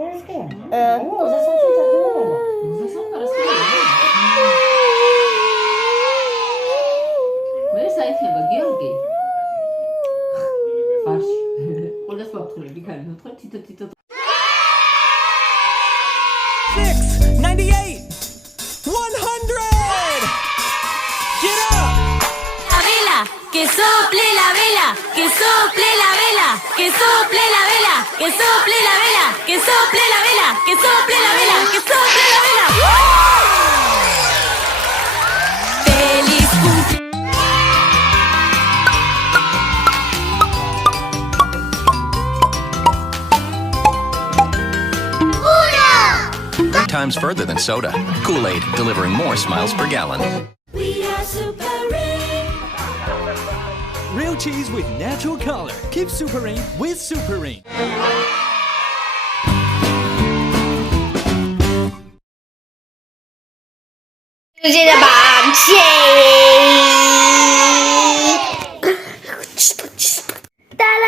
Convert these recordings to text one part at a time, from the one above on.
Usa só para as 왜 사이트에 기울게? farsch. Und das war toll, die kann nur Tito. 6, 98, 100! Get up! La vela, que sople la vela, que sople la vela, que sople la vela, que sople la vela, que sople la vela, que sople la vela, que sople la vela. Feliz cumpleaños. Times further than soda. Kool-Aid, delivering more smiles per gallon. We are super ring. Real cheese with natural color. Keep Super-ring with Super-ring.世的把气。哒啦。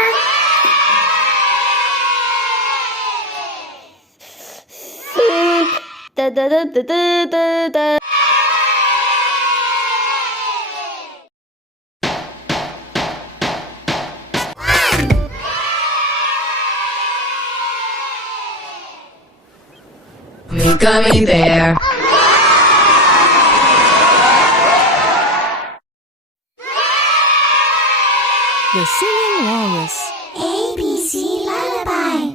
哒哒哒哒哒哒哒。Me gummy bear. The Singing Walrus. ABC Lullaby.